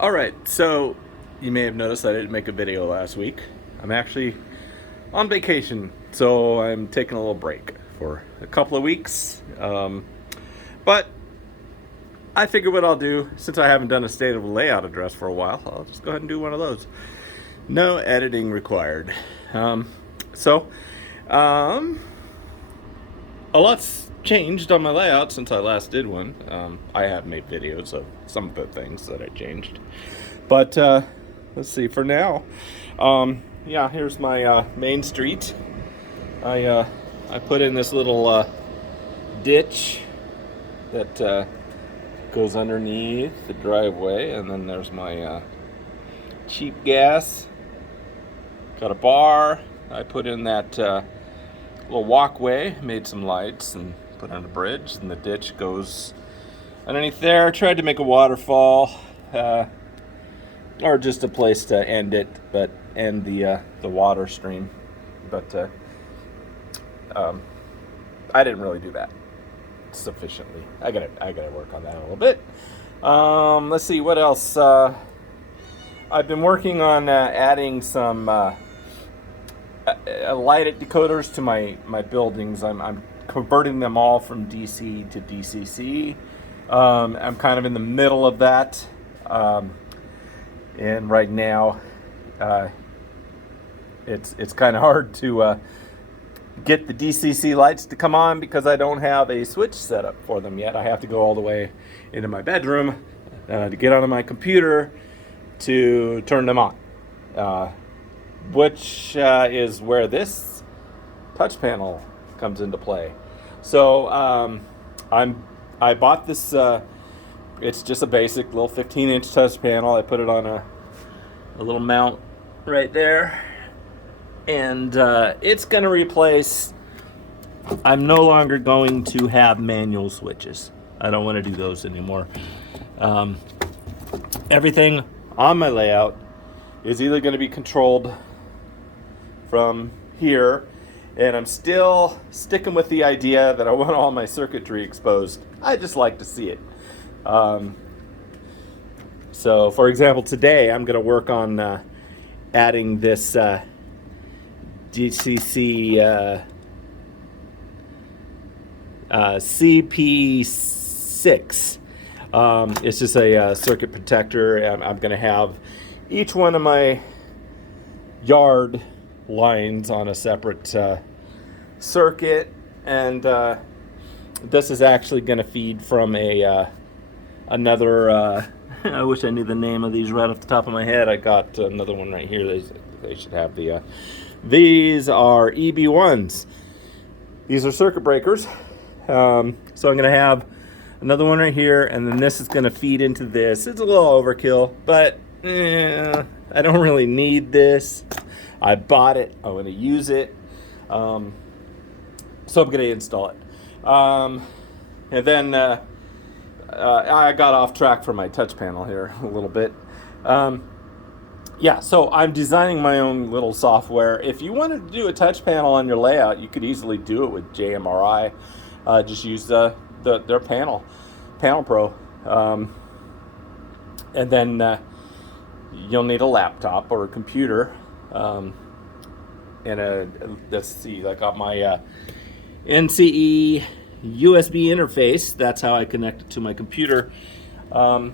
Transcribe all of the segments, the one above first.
All right, so you may have noticed I didn't make a video last week. I'm actually on vacation, so I'm taking a little break for a couple of weeks. But I figure what I'll do, since I haven't done a state of layout address for a while, I'll just go ahead and do one of those. No editing required. Um, so, um, a lot's changed on my layout since I last did one. I have made videos of some of the things that I changed. But let's see, for now, yeah, here's my main street. I put in this little ditch that goes underneath the driveway, and then there's my cheap gas. Got a bar. I put in that little walkway, made some lights, and put on a bridge, and the ditch goes underneath there. Tried to make a waterfall, or just a place to end it, but end the water stream. But I didn't really do that sufficiently. I gotta work on that a little bit. Let's see what else. I've been working on adding some light decoders to my buildings. I'm converting them all from DC to DCC. I'm kind of in the middle of that, and right now, it's kind of hard to get the DCC lights to come on because I don't have a switch set up for them yet. I have to go all the way into my bedroom to get onto my computer to turn them on, which is where this touch panel comes into play. So I bought this. It's just a basic little 15-inch touch panel. I put it on a little mount right there, and it's going to replace. I'm no longer going to have manual switches. I don't want to do those anymore. Everything on my layout is either going to be controlled from here, and I'm still sticking with the idea that I want all my circuitry exposed. I just like to see it. So, for example, today I'm going to work on adding this DCC CP6. It's just a circuit protector. I'm going to have each one of my yard lines on a separate circuit, and this is actually going to feed from another. I wish I knew the name of these right off the top of my head. I got another one right here. They should have the. These are EB1s. These are circuit breakers. So I'm going to have another one right here, and then this is going to feed into this. It's a little overkill, but I don't really need this. I bought it. I'm going to use it. So I'm going to install it. And then I got off track for my touch panel here a little bit. Yeah, so I'm designing my own little software. If you wanted to do a touch panel on your layout, you could easily do it with JMRI. Just use their Panel Pro. And then you'll need a laptop or a computer. Let's see, I got my NCE USB interface. That's how I connect it to my computer. And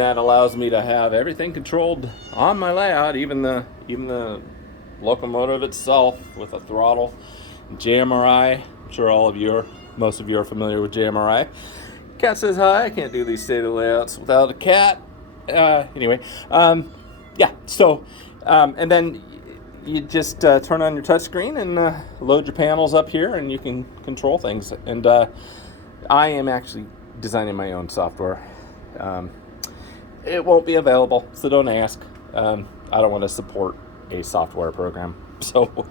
that allows me to have everything controlled on my layout, even the locomotive itself with a throttle. JMRI, I'm sure most of you are familiar with JMRI. Cat says hi. I can't do these state of layouts without a cat. Anyway, yeah. So, and then you just turn on your touchscreen and load your panels up here, and you can control things. And I am actually designing my own software. It won't be available, so don't ask. I don't want to support a software program. So,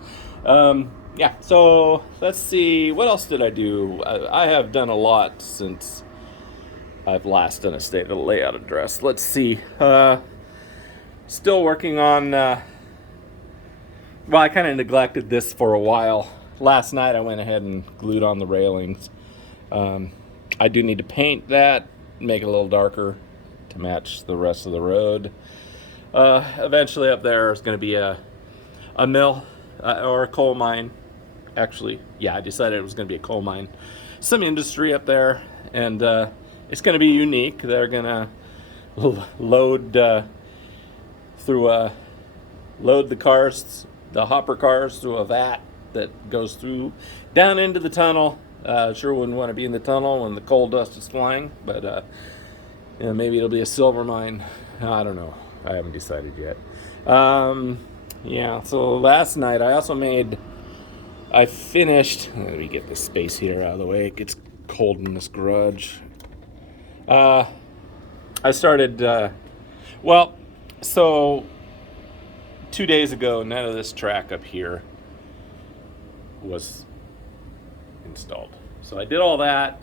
yeah. So let's see. What else did I do? I have done a lot since I've last done a state of the layout address. Let's see. Still working on. Well, I kind of neglected this for a while. Last night I went ahead and glued on the railings. I do need to paint that, make it a little darker. to match the rest of the road. Eventually up there is going to be a mill or a coal mine. Actually, yeah, I decided it was going to be a coal mine. Some industry up there, and it's going to be unique. They're going to load the cars, the hopper cars, through a vat that goes through down into the tunnel. Sure wouldn't want to be in the tunnel when the coal dust is flying, but maybe it'll be a silver mine. I don't know. I haven't decided yet. Yeah, so last night I finished, let me get the space heater out of the way. It gets cold in this garage. I started, so 2 days ago, none of this track up here was installed. So I did all that,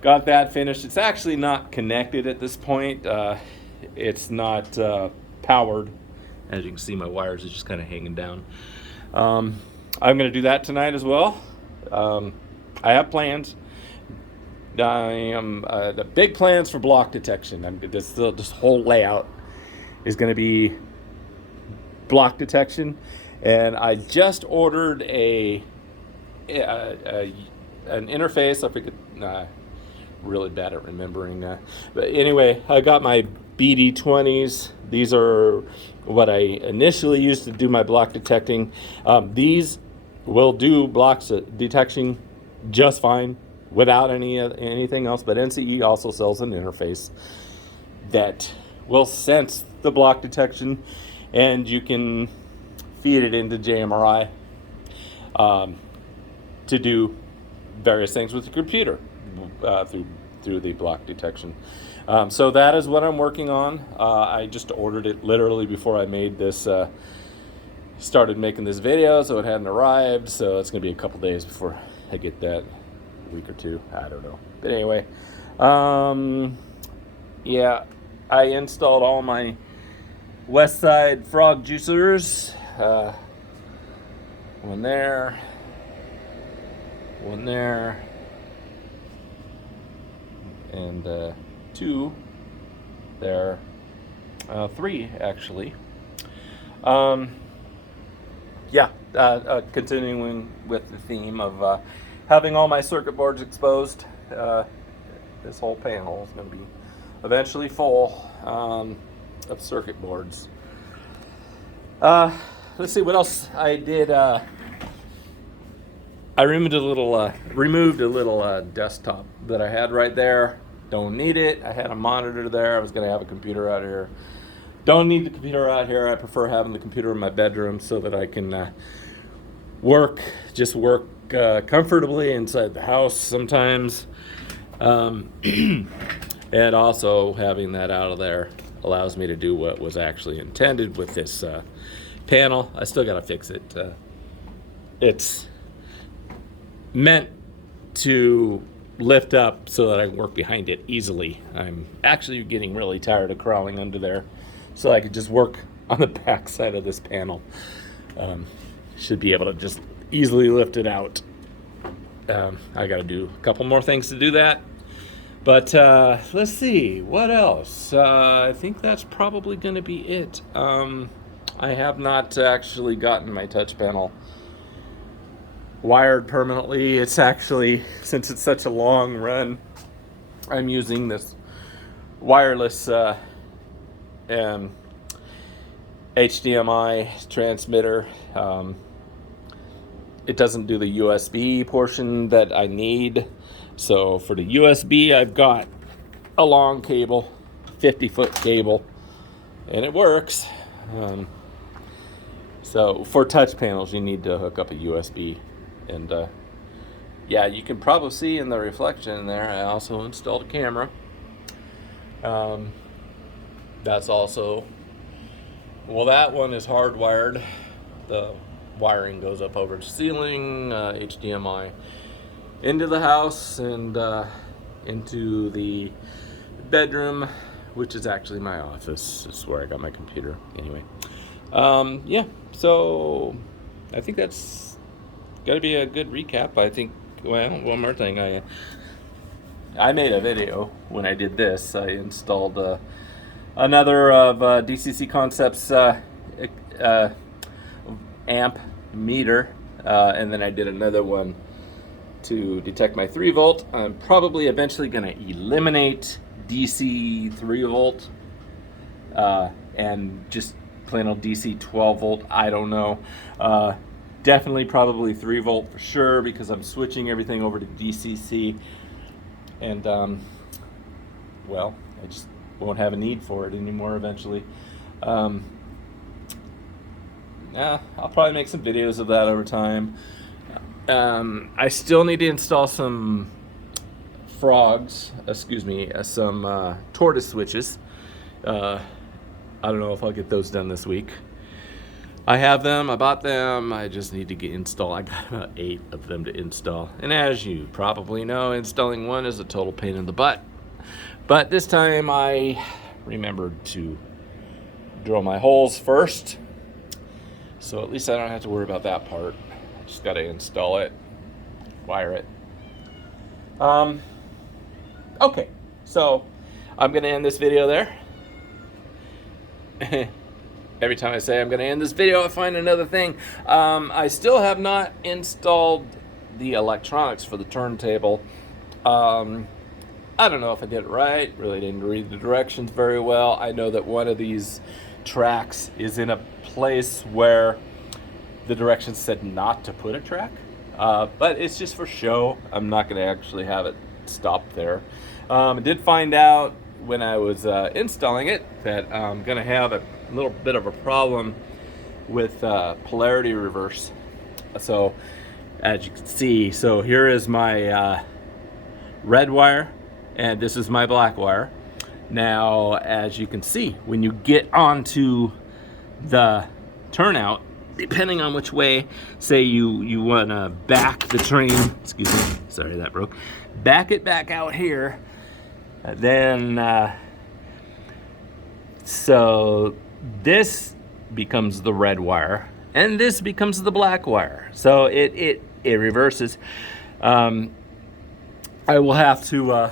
got that finished. It's actually not connected at this point. It's not powered. As you can see, my wires are just kind of hanging down. I'm going to do that tonight as well. I have plans. I am the big plans for block detection. This whole layout is going to be block detection, and I just ordered an interface. I forget. Really bad at remembering. But anyway, I got my BD20s. These are what I initially used to do my block detecting. These will do blocks detection just fine without anything else. But NCE also sells an interface that will sense the block detection, and you can feed it into JMRI to do various things with the computer through the block detection. So that is what I'm working on. I just ordered it literally before I made this, started making this video, so it hadn't arrived. So it's going to be a couple days before I get that, a week or two, I don't know. But anyway, yeah, I installed all my Westside frog juicers. One there, and two there, three actually. Continuing with the theme of having all my circuit boards exposed. This whole panel is going to be eventually full of circuit boards. Let's see what else I did. I removed a little desktop that I had right there. Don't need it. I had a monitor there. I was going to have a computer out here. Don't need the computer out here. I prefer having the computer in my bedroom so that I can work comfortably inside the house sometimes. And also having that out of there allows me to do what was actually intended with this panel. I still got to fix it. It's meant to lift up so that I can work behind it easily. I'm actually getting really tired of crawling under there, so I could just work on the back side of this panel. Should be able to just easily lift it out. I got to do a couple more things to do that. But let's see, what else? I think that's probably going to be it. I have not actually gotten my touch panel wired permanently. It's actually, since it's such a long run, I'm using this wireless HDMI transmitter. It doesn't do the USB portion that I need. So for the USB, I've got a long cable, 50-foot cable, and it works. So for touch panels, you need to hook up a USB. And yeah, you can probably see in the reflection in there, I also installed a camera. That's also, well, that one is hardwired. The wiring goes up over the ceiling, HDMI into the house and into the bedroom, which is actually my office. This is where I got my computer. Anyway, yeah, so I think that's got to be a good recap. I think, well, one more thing. I made a video when I did this. I installed another of DCC Concepts amp meter, and then I did another one to detect my 3 volt. I'm probably eventually going to eliminate DC 3 volt and just plain old DC 12 volt. I don't know. Definitely probably 3 volt for sure, because I'm switching everything over to DCC, and well, I just won't have a need for it anymore eventually. Yeah, I'll probably make some videos of that over time. I still need to install some some tortoise switches. I don't know if I'll get those done this week. I have them, I bought them, I just need to get installed. I got about 8 of them to install. And as you probably know, installing one is a total pain in the butt. But this time I remembered to drill my holes first, so at least I don't have to worry about that part. I just got to install it, wire it. Okay, so I'm going to end this video there. Every time I say I'm going to end this video, I find another thing. I still have not installed the electronics for the turntable. I don't know if I did it right. Really didn't read the directions very well. I know that one of these tracks is in a place where the directions said not to put a track. But it's just for show. I'm not going to actually have it stopped there. I did find out when I was installing it that I'm going to have a little bit of a problem with polarity reverse. So as you can see, so here is my red wire and this is my black wire. Now as you can see, when you get onto the turnout, depending on which way, say you want to back the train, excuse me, sorry that broke, back it back out here, then so this becomes the red wire and this becomes the black wire, so it reverses. I will have to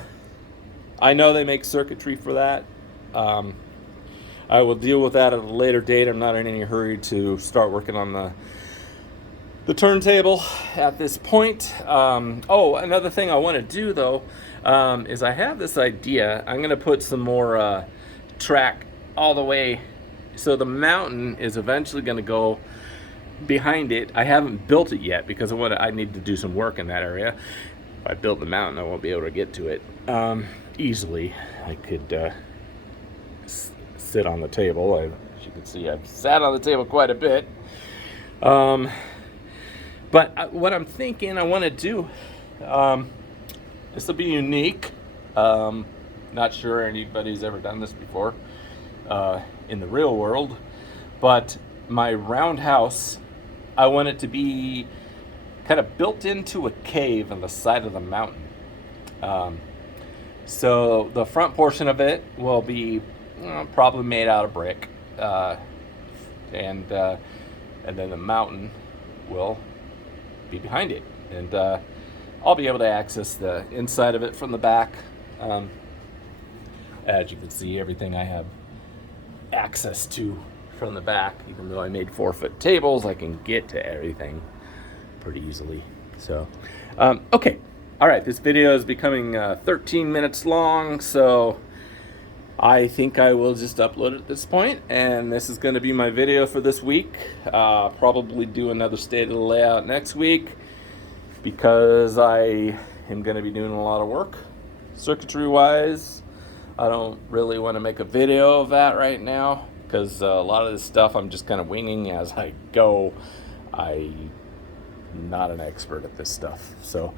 I know they make circuitry for that. I will deal with that at a later date. I'm not in any hurry to start working on the turntable at this point. Oh, another thing I want to do though is I have this idea. I'm going to put some more track all the way, so the mountain is eventually going to go behind it. I haven't built it yet because I need to do some work in that area. If I build the mountain, I won't be able to get to it easily. I could sit on the table. As you can see, I've sat on the table quite a bit. But what I'm thinking I want to do, this will be unique. Not sure anybody's ever done this before in the real world, but my roundhouse, I want it to be kind of built into a cave on the side of the mountain. So the front portion of it will be probably made out of brick, and then the mountain will be behind it, and I'll be able to access the inside of it from the back. As you can see, everything I have access to from the back, even though I made 4-foot tables, I can get to everything pretty easily. So okay, all right, this video is becoming 13 minutes long, so I think I will just upload it at this point, and this is going to be my video for this week. Probably do another state of the layout next week, because I am going to be doing a lot of work circuitry wise. I don't really want to make a video of that right now, because a lot of this stuff I'm just kind of winging as I go. I'm not an expert at this stuff, so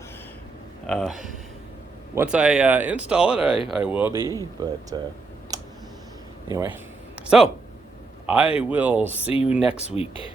once I install it, I will be, but anyway, so I will see you next week.